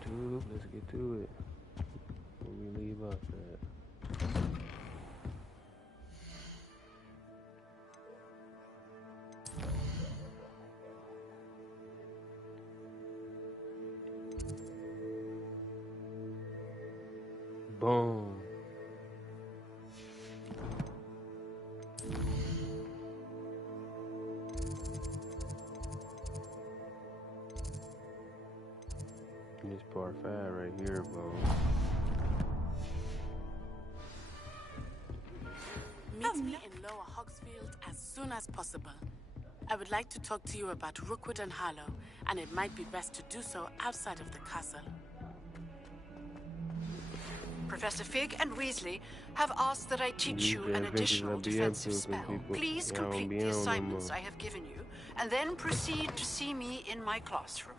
YouTube. Let's get to it. When we leave off that. Boom. This part 5 right here, boom. Meet me in Lower Hogsfield as soon as possible. I would like to talk to you about Rookwood and Harlow, and it might be best to do so outside of the castle. Professor Fig and Weasley have asked that I teach you an additional defensive spell. Please complete the assignments I have given you, and then proceed to see me in my classroom.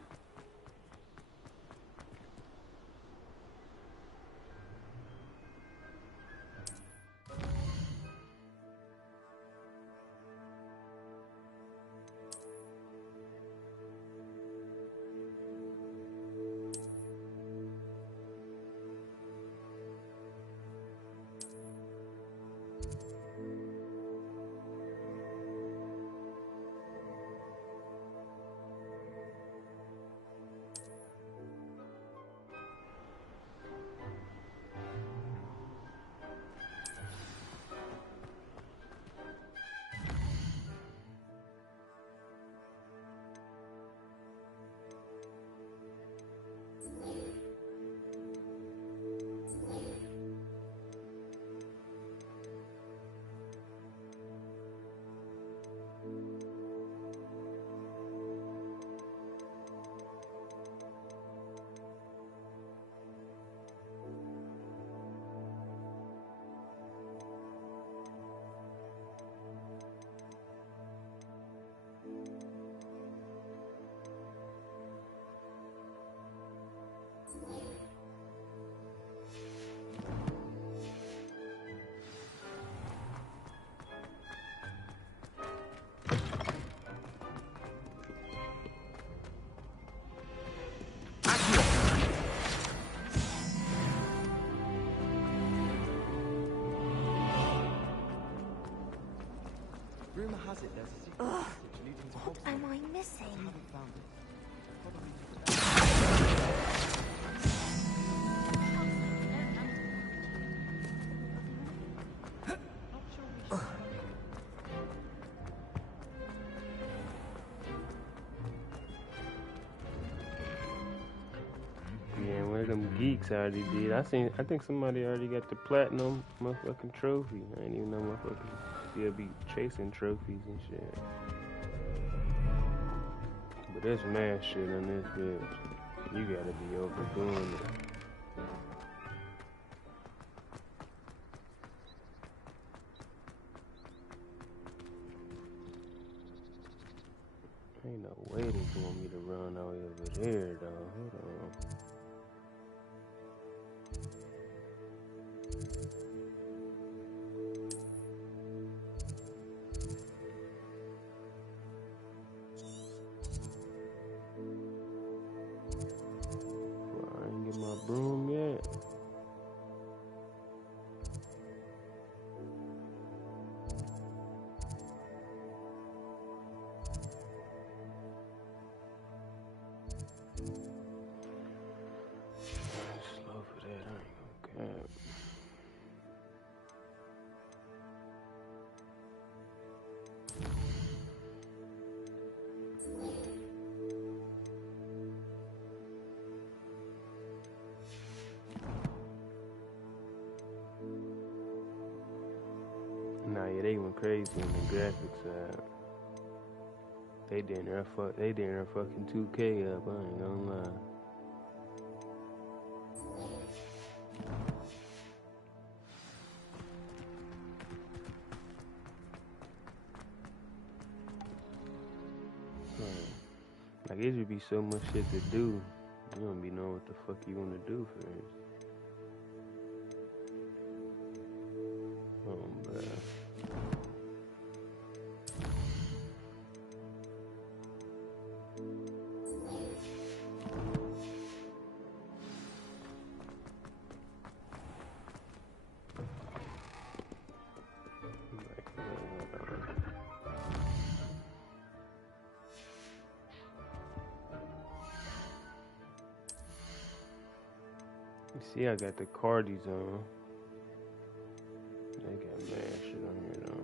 Rumor has it there's a secret passage leading to Hogwarts. What am I missing? I haven't found it. Yeah, one of them geeks already did. I think somebody already got the platinum motherfucking trophy. I ain't even know motherfuckers still be chasing trophies and shit. But there's mad shit on this bitch. You gotta be overdoing it. Ain't no way they want me to run all the way over there, though. Hold on. Well, I ain't get my broom yet. Slow for that, I ain't gonna cap. Nah, yeah, they went crazy on the graphics side. They didn't fucking 2K up, I ain't gonna lie. Like, it would be so much shit to do. You don't be knowing what the fuck you wanna do first. Oh, bruh. See, I got the Cardis on. They got mad shit on here though.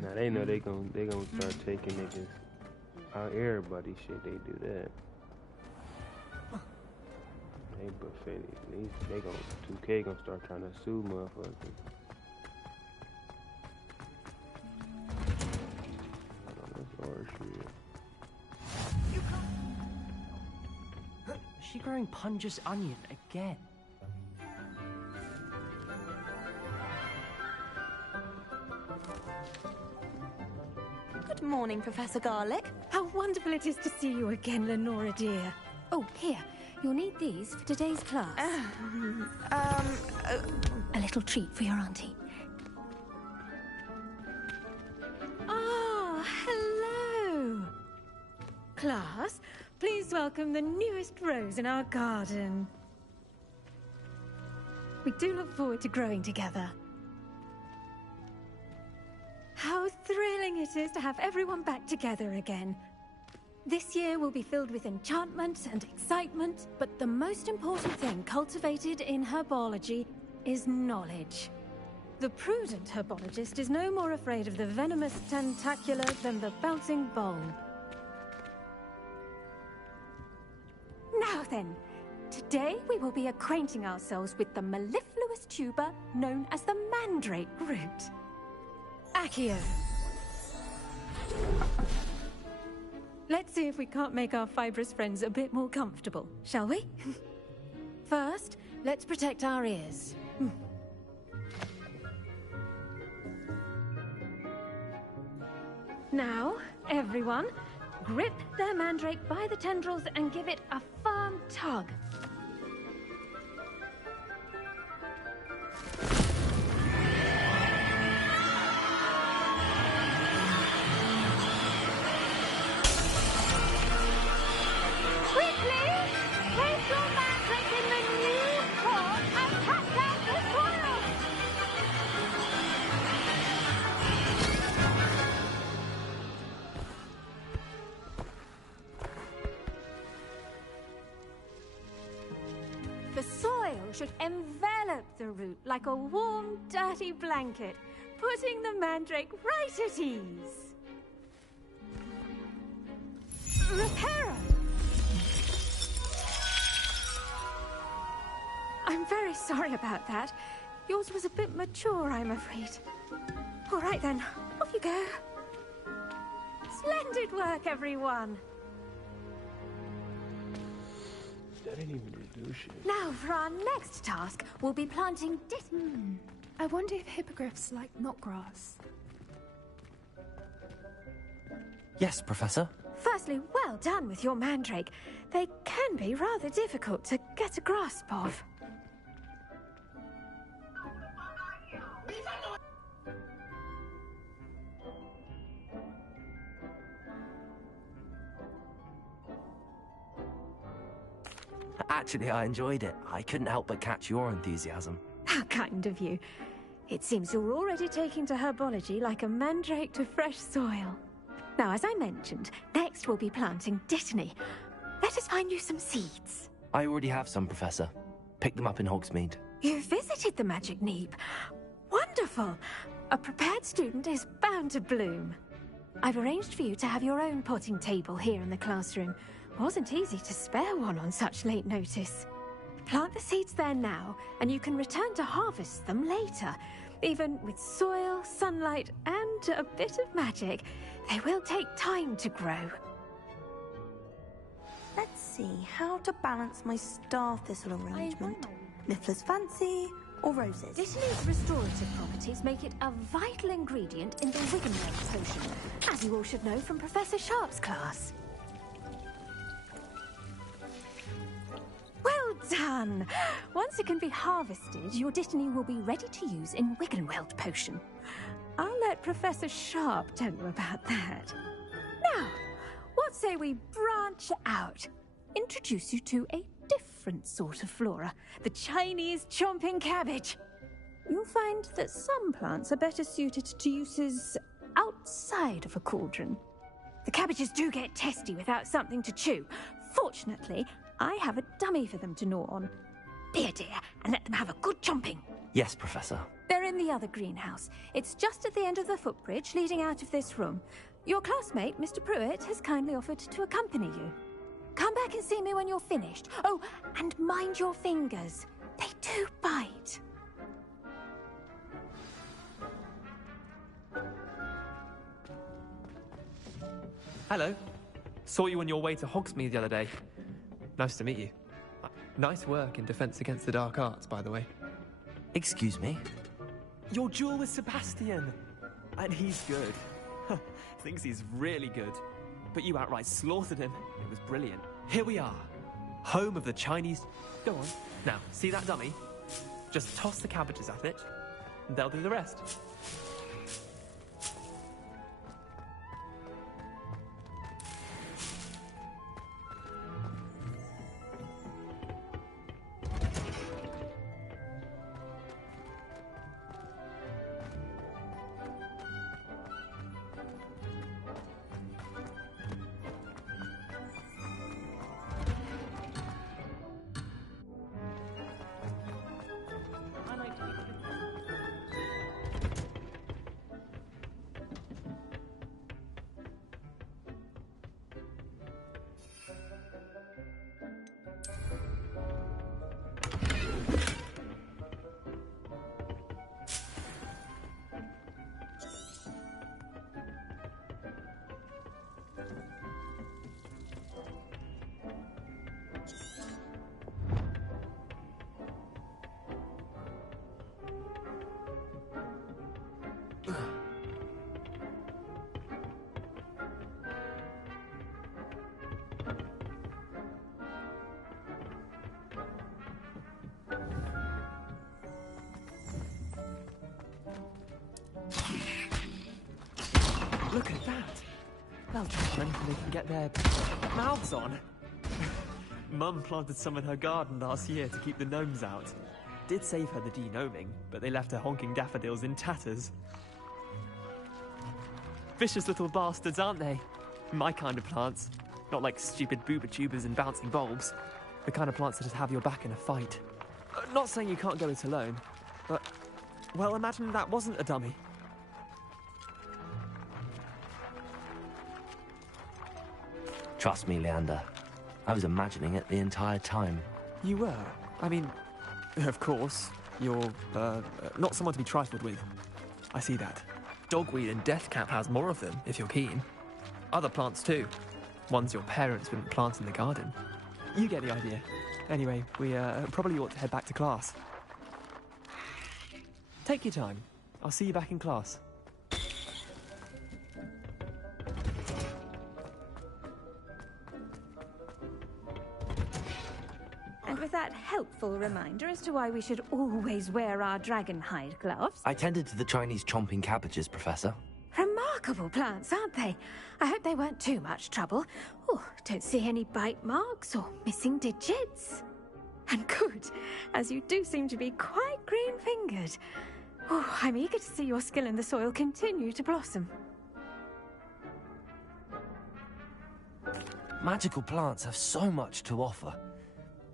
Now they know they gonna start taking niggas out. Everybody shit, they do that. They buffet. They gonna 2K gonna start trying to sue motherfuckers. That's our shit. Is she growing Punja's onion again? Good morning, Professor Garlic. How wonderful it is to see you again, Lenora dear. Oh, here. You'll need these for today's class. A little treat for your auntie. Ah, hello. Class, please welcome the newest rose in our garden. We do look forward to growing together. How thrilling it is to have everyone back together again. This year will be filled with enchantment and excitement, but the most important thing cultivated in herbology is knowledge. The prudent herbologist is no more afraid of the venomous tentacula than the bouncing bowl. Now then, today we will be acquainting ourselves with the mellifluous tuber known as the mandrake root. Accio. Let's see if we can't make our fibrous friends a bit more comfortable, shall we? First, let's protect our ears. Now, everyone, grip their mandrake by the tendrils and give it a firm tug. Should envelop the root like a warm, dirty blanket, putting the mandrake right at ease. Reparo! I'm very sorry about that. Yours was a bit mature, I'm afraid. All right then, off you go. Splendid work, everyone. That didn't even do shit. Now, for our next task, we'll be planting I wonder if hippogriffs like knotgrass. Yes, Professor. Firstly, well done with your mandrake. They can be rather difficult to get a grasp of. Actually, I enjoyed it. I couldn't help but catch your enthusiasm. How kind of you. It seems you're already taking to herbology like a mandrake to fresh soil. Now, as I mentioned, next we'll be planting dittany. Let us find you some seeds. I already have some, Professor. Picked them up in Hogsmeade. You visited the Magic Neep. Wonderful. A prepared student is bound to bloom. I've arranged for you to have your own potting table here in the classroom. Wasn't easy to spare one on such late notice. Plant the seeds there now, and you can return to harvest them later. Even with soil, sunlight, and a bit of magic, they will take time to grow. Let's see how to balance my star thistle arrangement. Niffler's fancy, or roses? Dittany's restorative properties make it a vital ingredient in the Wiggenweld potion, as you all should know from Professor Sharp's class. Well done! Once it can be harvested, your Dittany will be ready to use in Wiggenweld potion. I'll let Professor Sharp tell you about that. Now, what say we branch out? Introduce you to a different sort of flora, the Chinese chomping cabbage. You'll find that some plants are better suited to uses outside of a cauldron. The cabbages do get testy without something to chew. Fortunately, I have a dummy for them to gnaw on. Be a dear and let them have a good chomping. Yes, Professor. They're in the other greenhouse. It's just at the end of the footbridge leading out of this room. Your classmate, Mr. Pruitt, has kindly offered to accompany you. Come back and see me when you're finished. Oh, and mind your fingers. They do bite. Hello. Saw you on your way to Hogsmeade the other day. Nice to meet you. Nice work in Defense Against the Dark Arts, by the way. Excuse me? Your duel with Sebastian! And he's good. Thinks he's really good. But you outright slaughtered him. It was brilliant. Here we are. Home of the Chinese... Go on. Now, see that dummy? Just toss the cabbages at it, and they'll do the rest. Look at that! They'll try for anything they can get their mouths on. Mum planted some in her garden last year to keep the gnomes out. Did save her the de-gnoming, but they left her honking daffodils in tatters. Vicious little bastards, aren't they? My kind of plants. Not like stupid booba tubers and bouncing bulbs. The kind of plants that just have your back in a fight. Not saying you can't go it alone, but... well, imagine that wasn't a dummy. Trust me, Leander. I was imagining it the entire time. You were? I mean, of course, you're, not someone to be trifled with. I see that. Dogweed and deathcap has more of them, if you're keen. Other plants, too. Ones your parents wouldn't plant in the garden. You get the idea. Anyway, we, probably ought to head back to class. Take your time. I'll see you back in class. And with that helpful reminder as to why we should always wear our dragon hide gloves. I tended to the Chinese chomping cabbages, Professor. Remarkable plants, aren't they? I hope they weren't too much trouble. Oh, don't see any bite marks or missing digits. And good, as you do seem to be quite green-fingered. Oh, I'm eager to see your skill in the soil continue to blossom. Magical plants have so much to offer.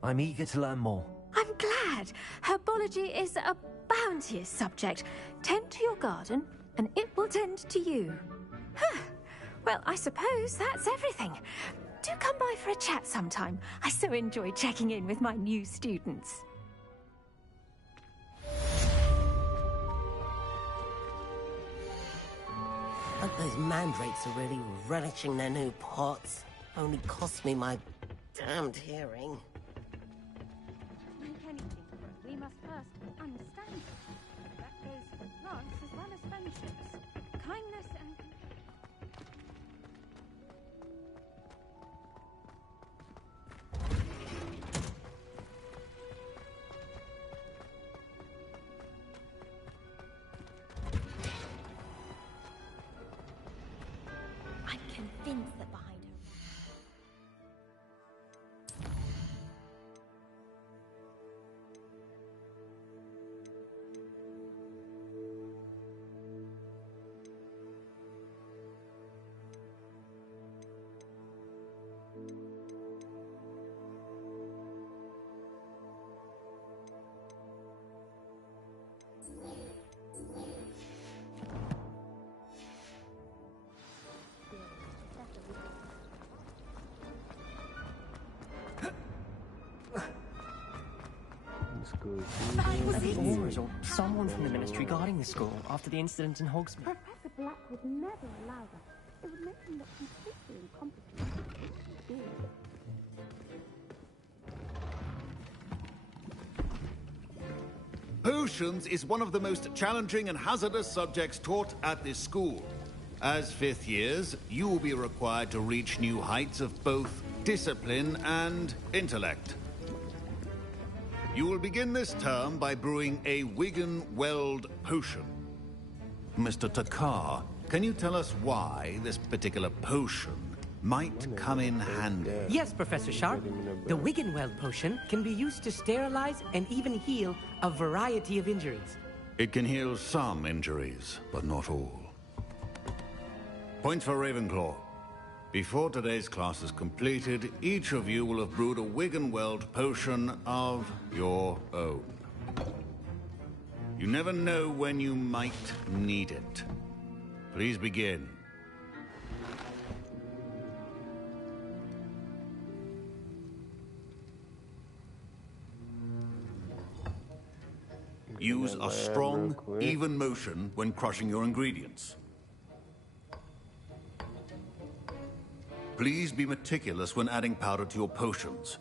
I'm eager to learn more. I'm glad. Herbology is a bounteous subject. Tend to your garden, and it will tend to you. Huh. Well, I suppose that's everything. Do come by for a chat sometime. I so enjoy checking in with my new students. Like those mandrakes are really relishing their new pots. Only cost me my damned hearing. We must first understand. That goes love as well as friendships. Kindness and... I'm convinced that behind her... Rumors or someone from the ministry guarding the school after the incident in Hogsmeade. Professor Black would never allow that. It would make him look completely incompetent. Potions is one of the most challenging and hazardous subjects taught at this school. As fifth years, you will be required to reach new heights of both discipline and intellect. You will begin this term by brewing a Wigan-Weld potion. Mr. Takar, can you tell us why this particular potion might come in handy? Yes, Professor Sharp. The Wigan-Weld potion can be used to sterilize and even heal a variety of injuries. It can heal some injuries, but not all. Points for Ravenclaw. Before today's class is completed, each of you will have brewed a Wigan-Weld potion of your own. You never know when you might need it. Please begin. Use a strong, even motion when crushing your ingredients. Please be meticulous when adding powder to your potions.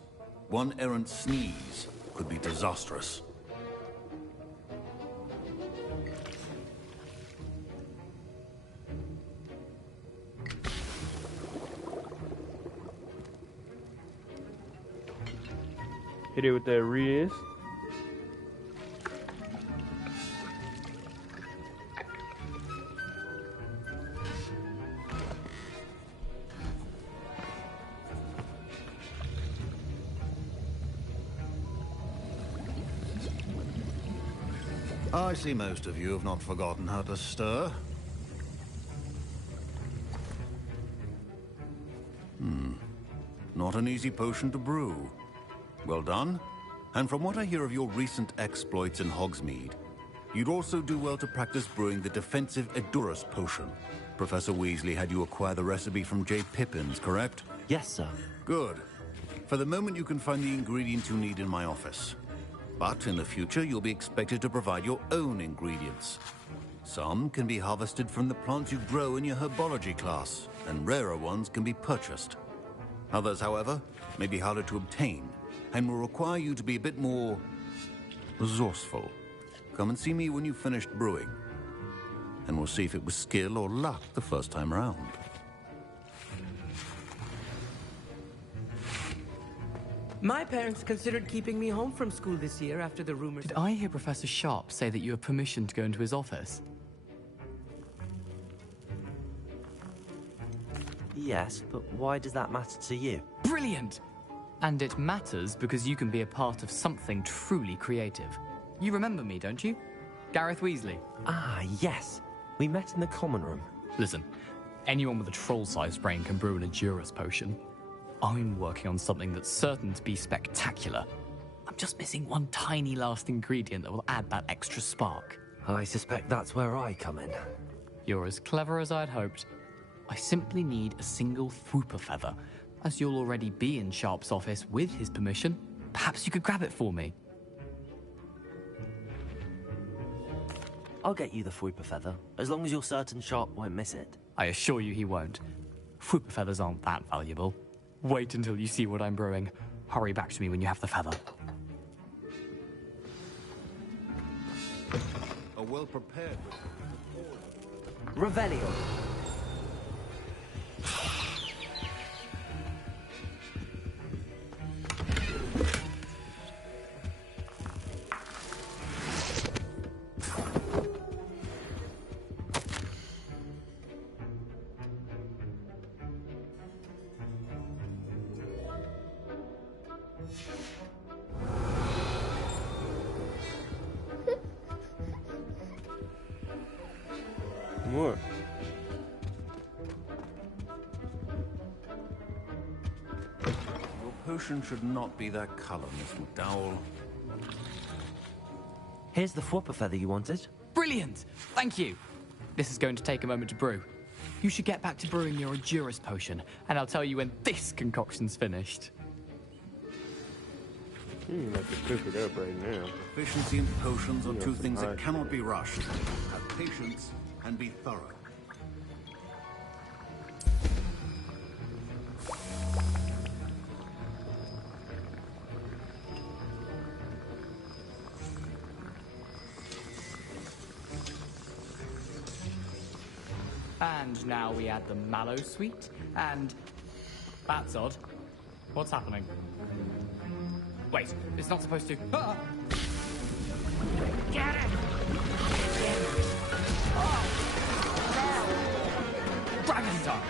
One errant sneeze could be disastrous. Hit it with that wrist. I see most of you have not forgotten how to stir. Not an easy potion to brew. Well done. And from what I hear of your recent exploits in Hogsmeade, you'd also do well to practice brewing the defensive Edurus potion. Professor Weasley had you acquire the recipe from J. Pippin's, correct? Yes, sir. Good. For the moment, you can find the ingredients you need in my office. But in the future, you'll be expected to provide your own ingredients. Some can be harvested from the plants you grow in your herbology class, and rarer ones can be purchased. Others, however, may be harder to obtain, and will require you to be a bit more resourceful. Come and see me when you've finished brewing, and we'll see if it was skill or luck the first time around. My parents considered keeping me home from school this year after the rumors... Did I hear Professor Sharp say that you have permission to go into his office? Yes, but why does that matter to you? Brilliant! And it matters because you can be a part of something truly creative. You remember me, don't you? Gareth Weasley. Ah, yes. We met in the common room. Listen, anyone with a troll-sized brain can brew an Edurus potion. I'm working on something that's certain to be spectacular. I'm just missing one tiny last ingredient that will add that extra spark. I suspect that's where I come in. You're as clever as I'd hoped. I simply need a single Fwooper feather. As you'll already be in Sharp's office with his permission, perhaps you could grab it for me. I'll get you the Fwooper feather, as long as you're certain Sharp won't miss it. I assure you he won't. Fwooper feathers aren't that valuable. Wait until you see what I'm brewing. Hurry back to me when you have the feather. well prepared with... Revelio. What? Your potion should not be that color, Miss McDowell. Here's the Fwopper feather you wanted. Brilliant! Thank you. This is going to take a moment to brew. You should get back to brewing your Endurance potion, and I'll tell you when this concoction's finished. Have to cook it up right now. Efficiency and potions are two things that cannot be rushed. Have patience and be thorough. And now we add the mallow sweet, and... That's odd. What's happening? Wait, it's not supposed to... Ah! Get it! Oh! No! Dragon Dog!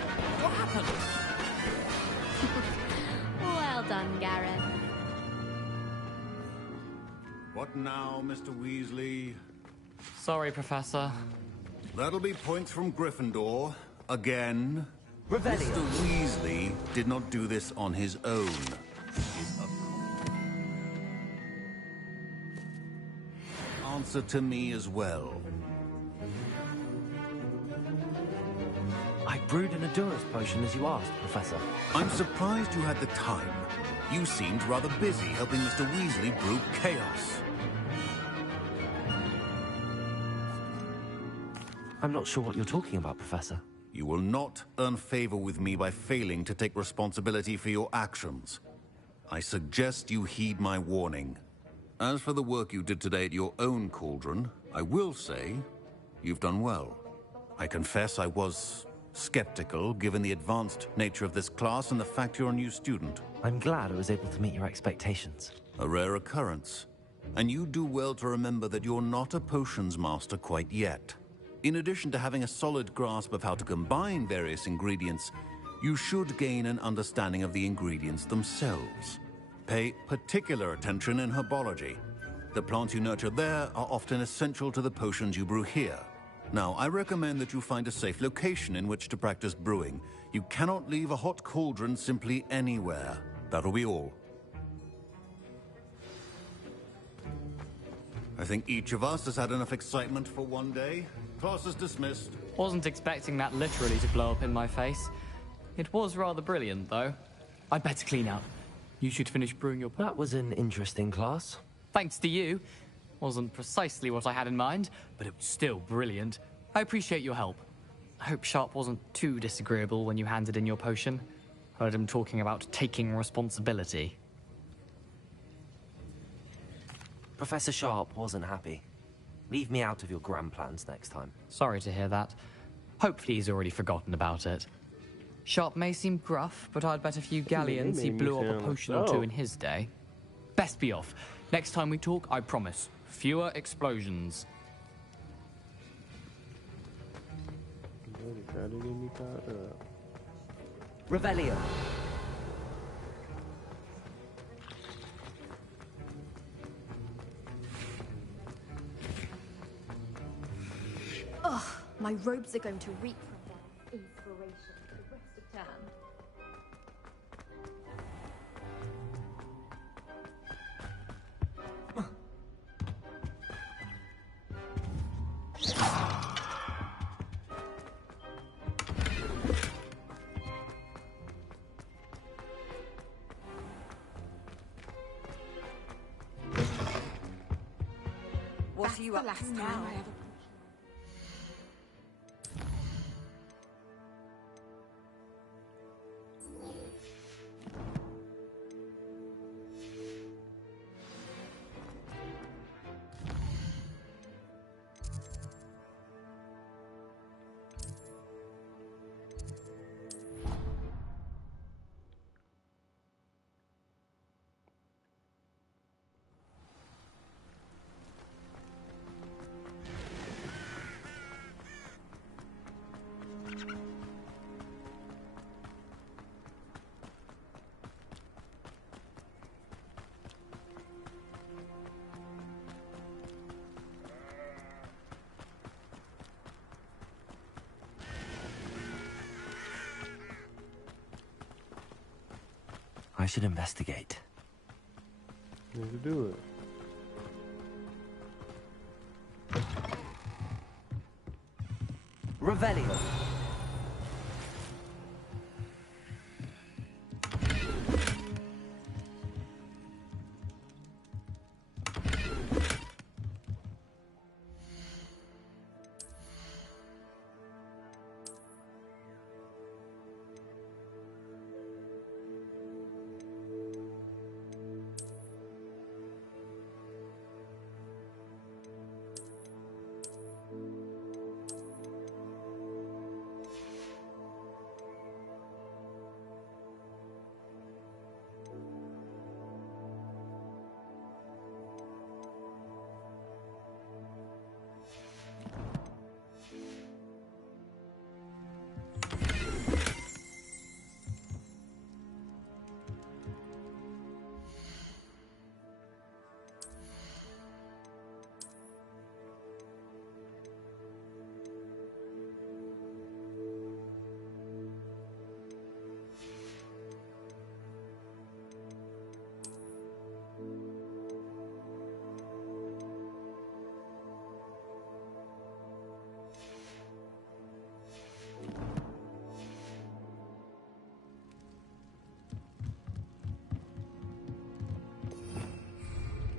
What happened? Well done, Gareth. What now, Mr. Weasley? Sorry, Professor. That'll be points from Gryffindor. Again. Revelio. Mr. Weasley did not do this on his own. Answer to me as well. I brewed an Endurance potion as you asked, Professor. I'm surprised you had the time. You seemed rather busy helping Mr. Weasley brew chaos. I'm not sure what you're talking about, Professor. You will not earn favor with me by failing to take responsibility for your actions. I suggest you heed my warning. As for the work you did today at your own cauldron, I will say you've done well. I confess I was skeptical given the advanced nature of this class and the fact you're a new student. I'm glad I was able to meet your expectations. A rare occurrence. And you do well to remember that you're not a potions master quite yet. In addition to having a solid grasp of how to combine various ingredients, you should gain an understanding of the ingredients themselves. Pay particular attention in herbology. The plants you nurture there are often essential to the potions you brew here. Now, I recommend that you find a safe location in which to practice brewing. You cannot leave a hot cauldron simply anywhere. That'll be all. I think each of us has had enough excitement for one day. Class is dismissed. Wasn't expecting that literally to blow up in my face. It was rather brilliant, though. I'd better clean up. You should finish brewing your... That was an interesting class. Thanks to you. Wasn't precisely what I had in mind, but it was still brilliant. I appreciate your help. I hope Sharp wasn't too disagreeable when you handed in your potion. Heard him talking about taking responsibility. Professor Sharp wasn't happy. Leave me out of your grand plans next time. Sorry to hear that. Hopefully he's already forgotten about it. Sharp may seem gruff, but I'd bet a few galleons he blew up a potion or two in his day. Best be off. Next time we talk, I promise, fewer explosions. Revelio. Ugh, my robes are going to reek from their inspiration for the rest of term. What are you up to now? should investigate. Let's do it. Revelio.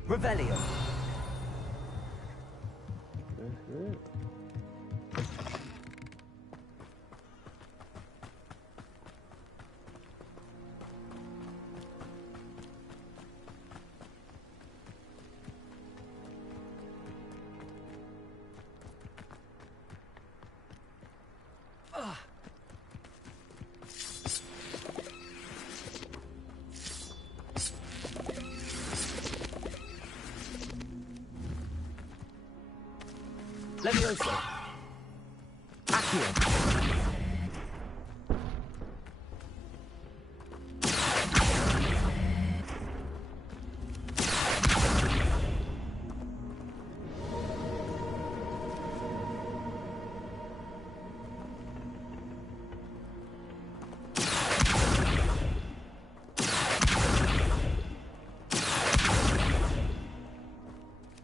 Revelio. That's it. Levioso. Accio.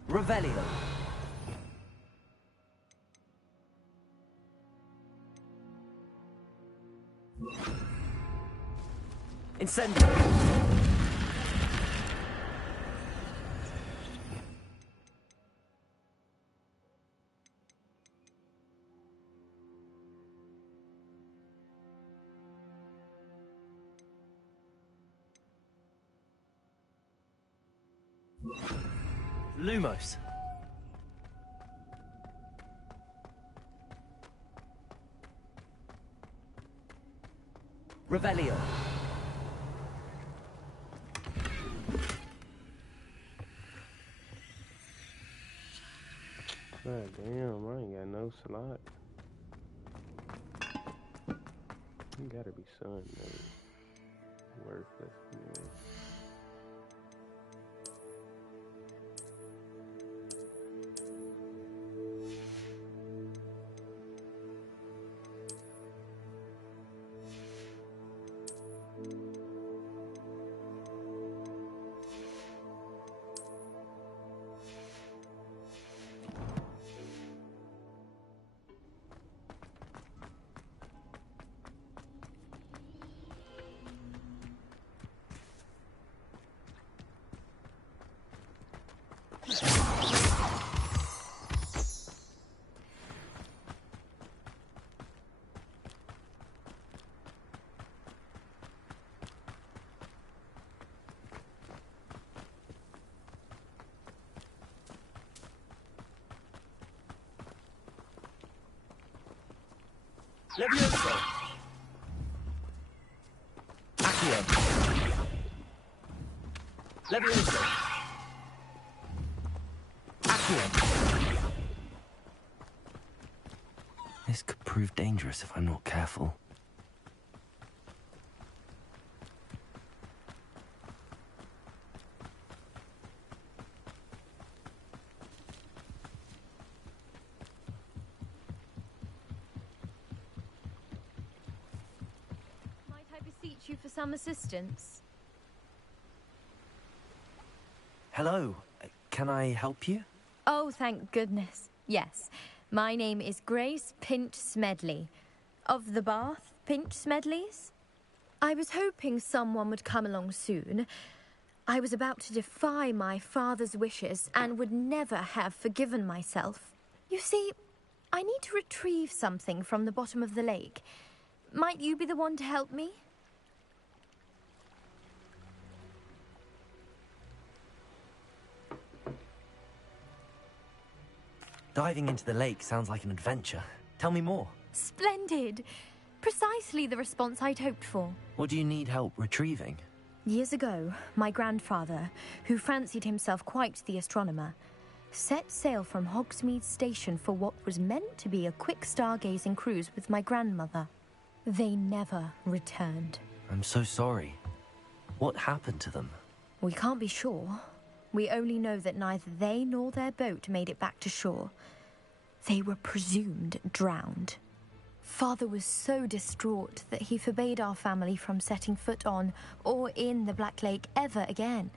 Revelio. Incendio. Lumos. Revelio. God damn, I ain't got no slot. You gotta be sun, man. Worthless, man. Levioso. Accio. Levioso. Accio. This could prove dangerous if I'm not careful. You for some assistance? Hello. Can I help you? Oh, thank goodness. Yes. My name is Grace Pinch Smedley. Of the Bath Pinch Smedleys? I was hoping someone would come along soon. I was about to defy my father's wishes and would never have forgiven myself. You see, I need to retrieve something from the bottom of the lake. Might you be the one to help me? Diving into the lake sounds like an adventure. Tell me more. Splendid. Precisely the response I'd hoped for. What do you need help retrieving? Years ago, my grandfather, who fancied himself quite the astronomer, set sail from Hogsmeade Station for what was meant to be a quick stargazing cruise with my grandmother. They never returned. I'm so sorry. What happened to them? We can't be sure. We only know that neither they nor their boat made it back to shore. They were presumed drowned. Father was so distraught that he forbade our family from setting foot on or in the Black Lake ever again.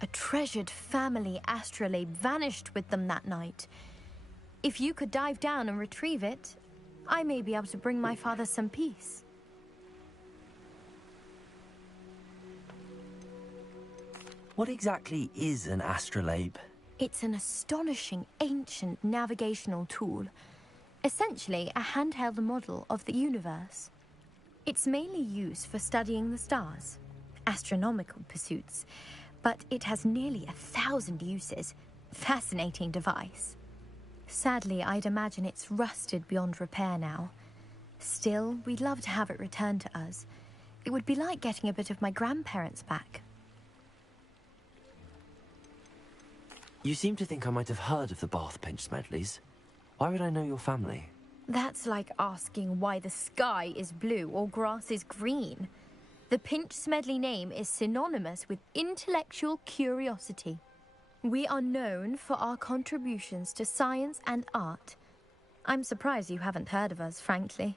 A treasured family astrolabe vanished with them that night. If you could dive down and retrieve it, I may be able to bring my father some peace. What exactly is an astrolabe? It's an astonishing ancient navigational tool. Essentially, a handheld model of the universe. It's mainly used for studying the stars, astronomical pursuits, but it has nearly 1,000 uses. Fascinating device. Sadly, I'd imagine it's rusted beyond repair now. Still, we'd love to have it returned to us. It would be like getting a bit of my grandparents back. You seem to think I might have heard of the Bath Pinch Smedleys. Why would I know your family? That's like asking why the sky is blue or grass is green. The Pinch Smedley name is synonymous with intellectual curiosity. We are known for our contributions to science and art. I'm surprised you haven't heard of us, frankly.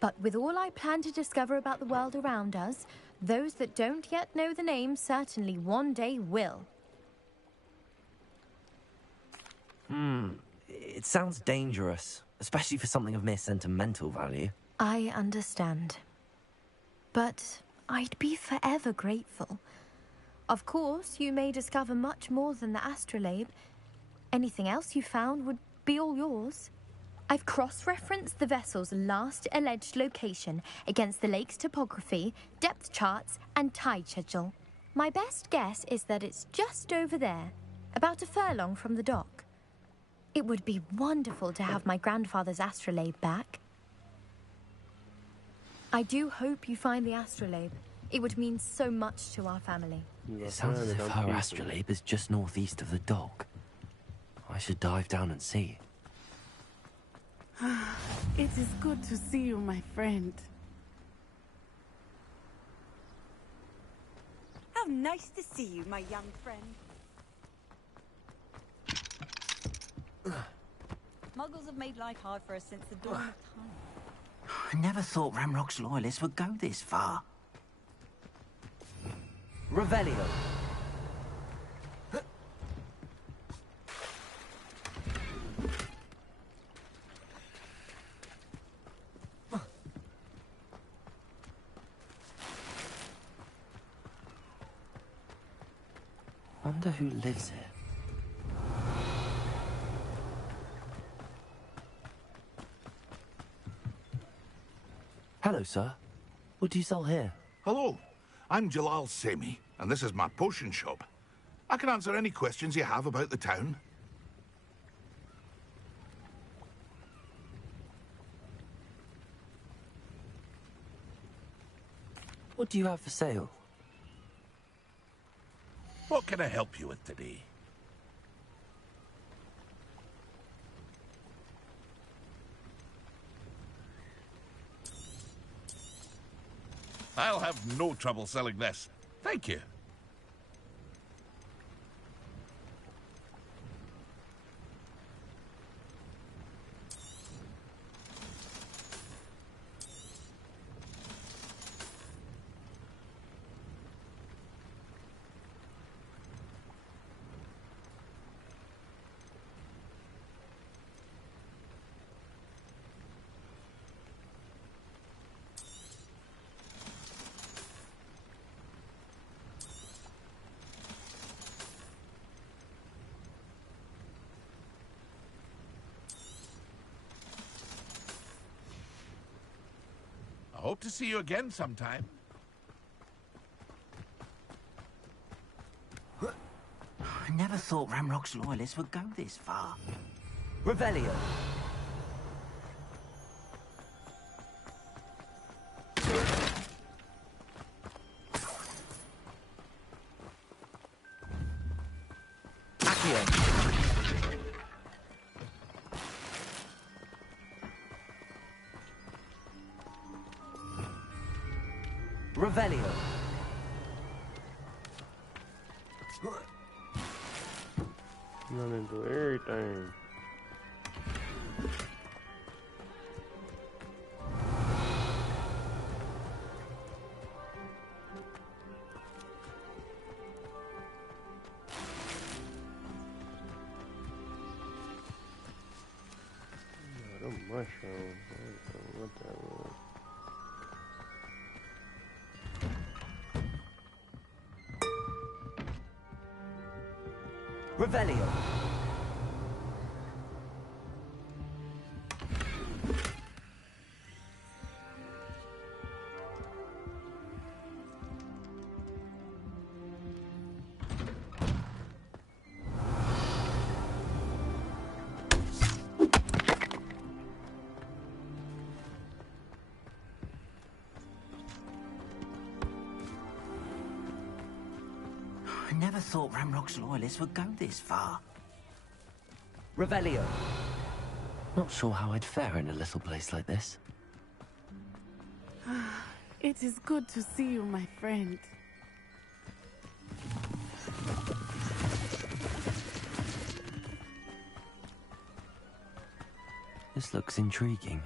But with all I plan to discover about the world around us, those that don't yet know the name certainly one day will. It sounds dangerous, especially for something of mere sentimental value. I understand. But I'd be forever grateful. Of course, you may discover much more than the astrolabe. Anything else you found would be all yours. I've cross-referenced the vessel's last alleged location against the lake's topography, depth charts, and tide schedule. My best guess is that it's just over there, about a furlong from the dock. It would be wonderful to have my grandfather's astrolabe back. I do hope you find the astrolabe. It would mean so much to our family. It sounds as if her astrolabe is just northeast of the dock. I should dive down and see. It is good to see you, my friend. How nice to see you, my young friend. Muggles have made life hard for us since the dawn of time. I never thought Ramrock's loyalists would go this far. Revelio. Wonder who lives here. Hello, sir. What do you sell here? Hello, I'm Jalal Semi, and this is my potion shop. I can answer any questions you have about the town. What do you have for sale? What can I help you with today? I'll have no trouble selling this. Thank you. Hope to see you again sometime. I never thought Ramrock's loyalists would go this far. Revelio. Revelio. Run into everything. Them mushrooms. I don't know what that was. Revelio. I never thought Ramrock's loyalists would go this far. Revelio. Not sure how I'd fare in a little place like this. It is good to see you, my friend. This looks intriguing.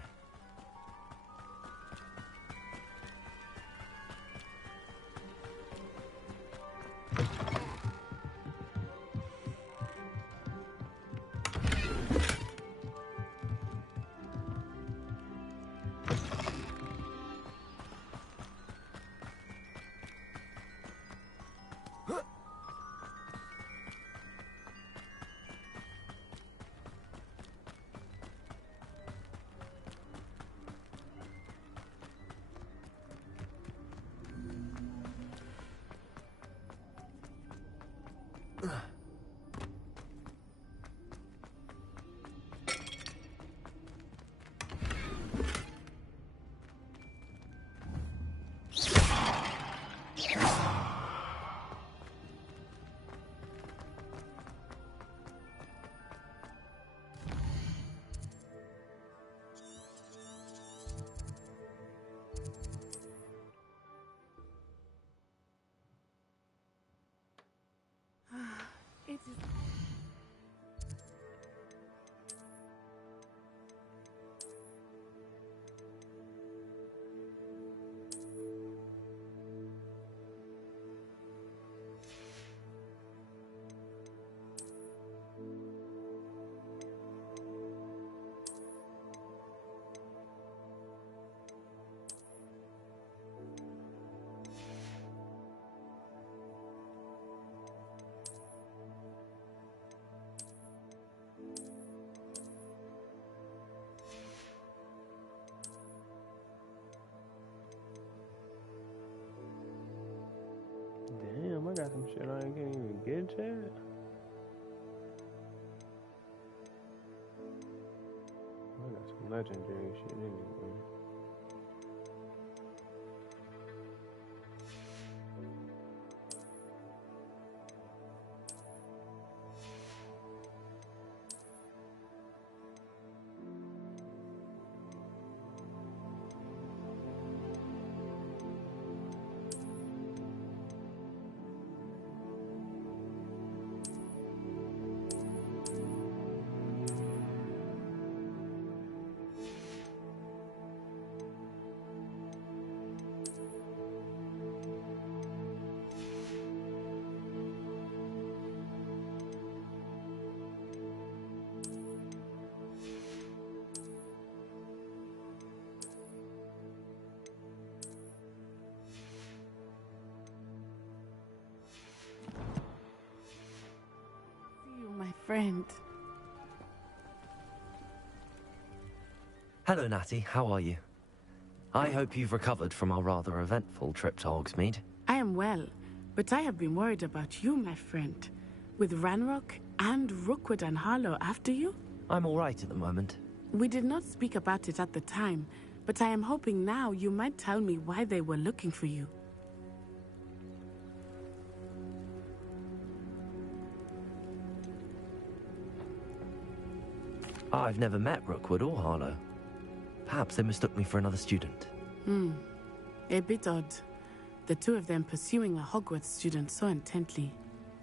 It is... Damn, I got some shit I ain't can't even get yet. I got some legendary shit anyway. friend. Hello, Natty. How are you? I hope you've recovered from our rather eventful trip to Hogsmeade. I am well, but I have been worried about you, my friend. With Ranrock and Rookwood and Harlow after you? I'm all right at the moment. We did not speak about it at the time, but I am hoping now you might tell me why they were looking for you. I've never met Rookwood or Harlow. Perhaps they mistook me for another student. A bit odd. The two of them pursuing a Hogwarts student so intently.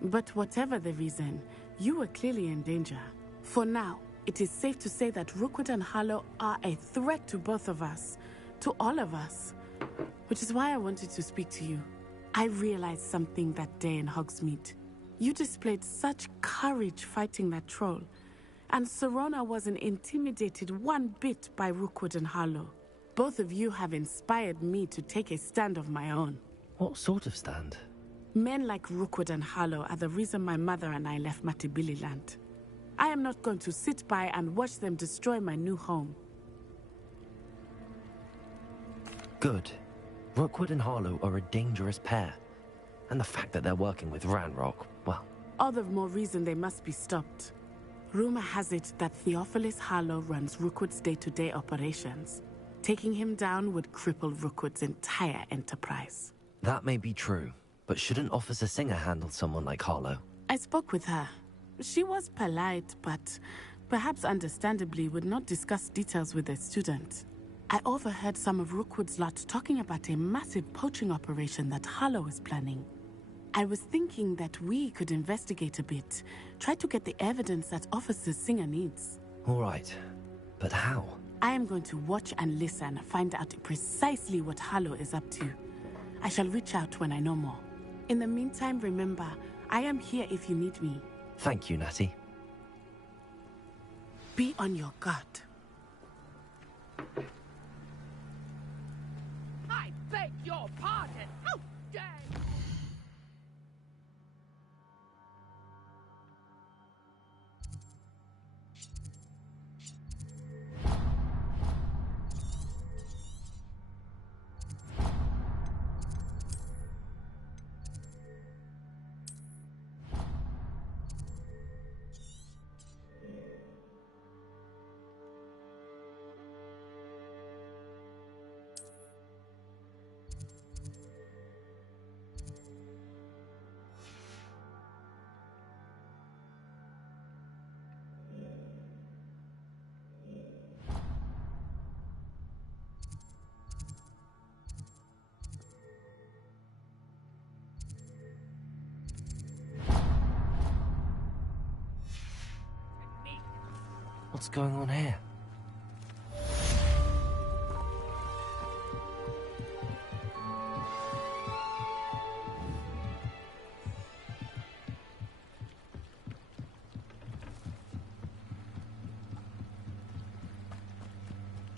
But whatever the reason, you were clearly in danger. For now, it is safe to say that Rookwood and Harlow are a threat to both of us. To all of us. Which is why I wanted to speak to you. I realized something that day in Hogsmeade. You displayed such courage fighting that troll. And Serona wasn't intimidated one bit by Rookwood and Harlow. Both of you have inspired me to take a stand of my own. What sort of stand? Men like Rookwood and Harlow are the reason my mother and I left Matibili Land. I am not going to sit by and watch them destroy my new home. Good. Rookwood and Harlow are a dangerous pair. And the fact that they're working with Ranrock, well... All the more reason they must be stopped. Rumor has it that Theophilus Harlow runs Rookwood's day-to-day operations. Taking him down would cripple Rookwood's entire enterprise. That may be true, but shouldn't Officer Singer handle someone like Harlow? I spoke with her. She was polite, but perhaps understandably would not discuss details with a student. I overheard some of Rookwood's lot talking about a massive poaching operation that Harlow is planning. I was thinking that we could investigate a bit, try to get the evidence that Officer Singer needs. All right, but how? I am going to watch and listen, find out precisely what Harlow is up to. I shall reach out when I know more. In the meantime, remember, I am here if you need me. Thank you, Natty. Be on your guard. I beg your pardon! How dare you! What's going on here?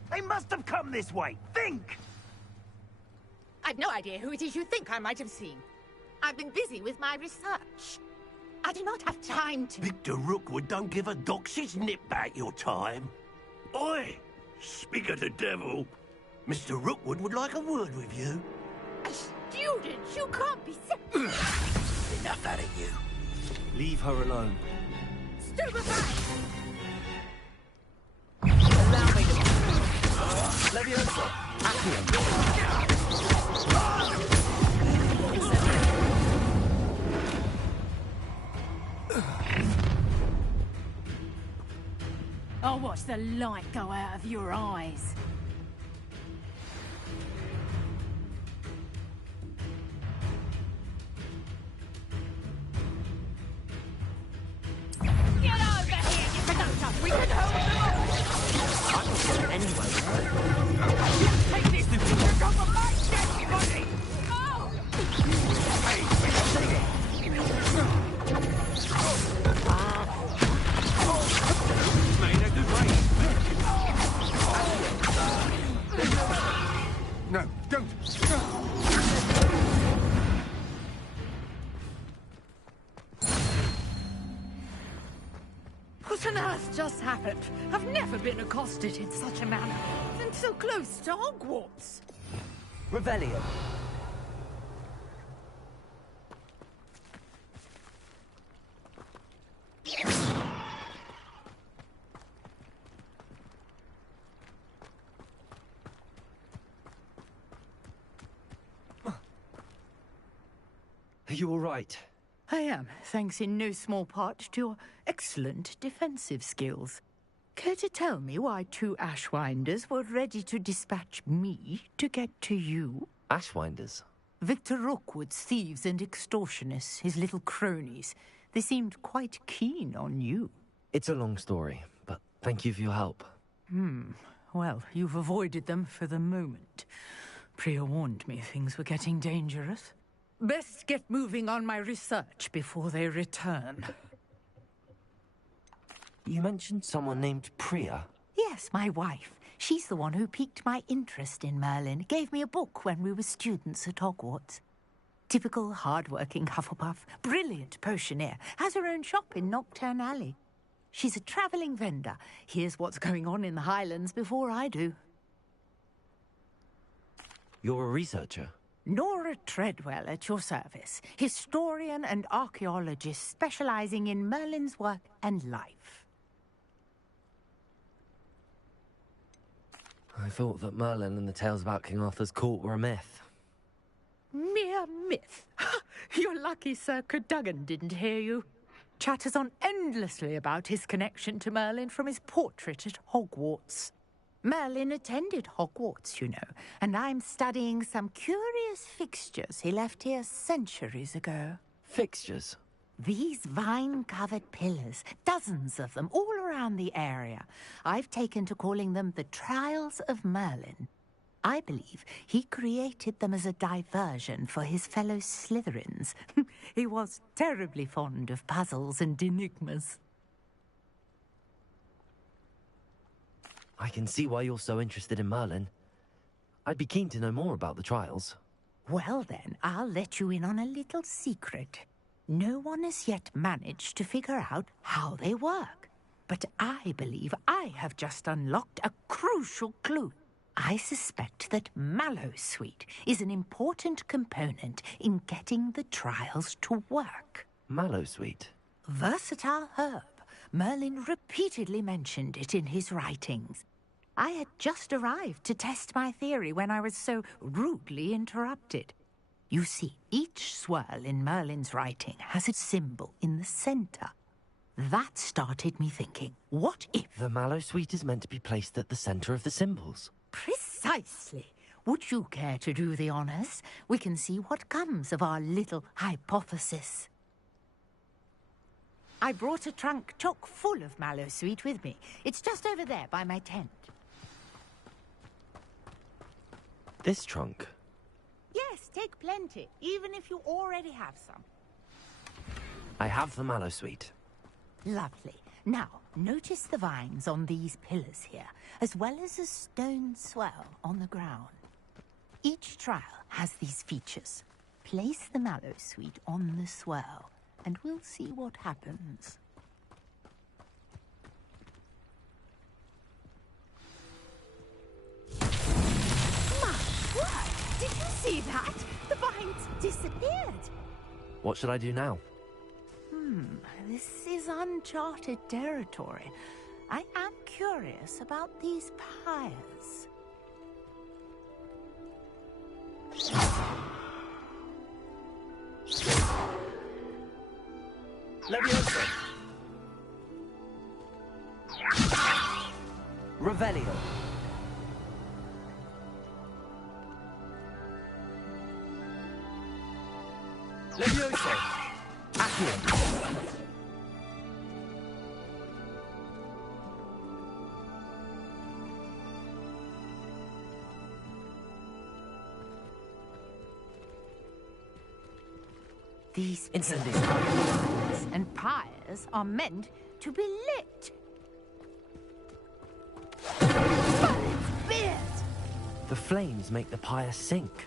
They must have come this way. Think! I've no idea who it is you think I might have seen. I've been busy with my research. I do not have time to... Victor Rookwood don't give a doxy's nip back your time. Oi! Speak of the devil. Mr. Rookwood would like a word with you. A student? You can't be... Enough out of you. Leave her alone. Stupefy! Allow me to... Leviosa! Accio! I'll watch the light go out of your eyes. Get over here, you conductor! We can hold them off! I'm not going anywhere. Take this to the top of my dead body! Oh! Made a good race. No, don't! What on earth just happened? I've never been accosted in such a manner. so close to Hogwarts? Revelio. Are you all right? I am, thanks in no small part to your excellent defensive skills. Care to tell me why 2 Ashwinders were ready to dispatch me to get to you? Ashwinders? Victor Rookwood's thieves and extortionists, his little cronies. They seemed quite keen on you. It's a long story, but thank you for your help. Well, you've avoided them for the moment. Priya warned me things were getting dangerous. Best get moving on my research before they return. You mentioned someone named Priya? Yes, my wife. She's the one who piqued my interest in Merlin. Gave me a book when we were students at Hogwarts. Typical hard-working Hufflepuff, brilliant potioneer, has her own shop in Knockturn Alley. She's a travelling vendor. Hears what's going on in the Highlands before I do. You're a researcher? Nora Treadwell at your service. Historian and archaeologist specialising in Merlin's work and life. I thought that Merlin and the tales about King Arthur's court were a myth. Mere myth. You're lucky Sir Cadogan didn't hear you. Chatters on endlessly about his connection to Merlin from his portrait at Hogwarts. Merlin attended Hogwarts, you know, and I'm studying some curious fixtures he left here centuries ago. Fixtures? These vine-covered pillars, dozens of them, all around the area. I've taken to calling them the Trials of Merlin. I believe he created them as a diversion for his fellow Slytherins. He was terribly fond of puzzles and enigmas. I can see why you're so interested in Merlin. I'd be keen to know more about the trials. Well then, I'll let you in on a little secret. No one has yet managed to figure out how they work. But I believe I have just unlocked a crucial clue. I suspect that Mallowsweet is an important component in getting the trials to work. Mallowsweet? Versatile herb. Merlin repeatedly mentioned it in his writings. I had just arrived to test my theory when I was so rudely interrupted. You see, each swirl in Merlin's writing has a symbol in the centre. That started me thinking, what if... The Mallowsweet is meant to be placed at the centre of the symbols. Precisely. Would you care to do the honours? We can see what comes of our little hypothesis. I brought a trunk chock full of Mallowsweet with me. It's just over there by my tent. This trunk? Yes, take plenty, even if you already have some. I have the Mallowsweet. Lovely. Now, notice the vines on these pillars here, as well as a stone swell on the ground. Each trial has these features. Place the Mallowsweet on the swell, and we'll see what happens. My word! Did you see that? The vines disappeared. What should I do now? This is uncharted territory. I am curious about these pyres. Leviosa. Revelio. Leviosa. Accio. These Incendies and pyres are meant to be lit. Merlin's beard! The flames make the pyre sink.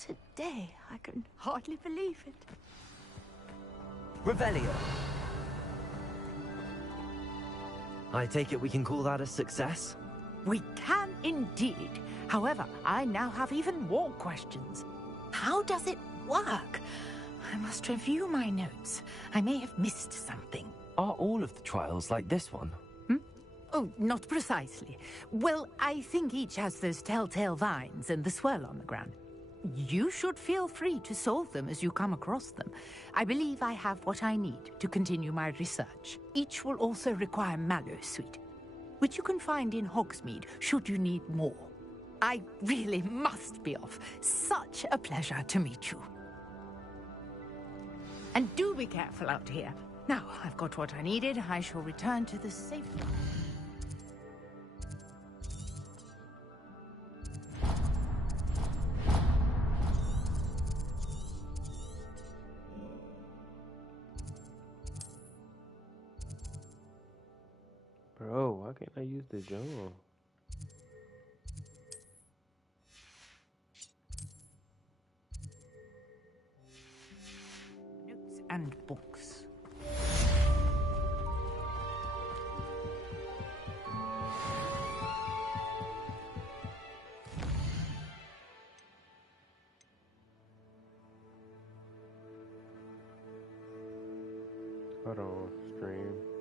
What a day. I can hardly believe it. Revelio. I take it we can call that a success? We can indeed. However, I now have even more questions. How does it work? I must review my notes. I may have missed something. Are all of the trials like this one? Oh, not precisely. Well, I think each has those telltale vines and the swirl on the ground. You should feel free to solve them as you come across them. I believe I have what I need to continue my research. Each will also require mallow sweet, which you can find in Hogsmeade should you need more. I really must be off. Such a pleasure to meet you. And do be careful out here. Now, I've got what I needed. I shall return to the safe room. Bro, why can't I use the journal? Notes and books. Hold on, stream.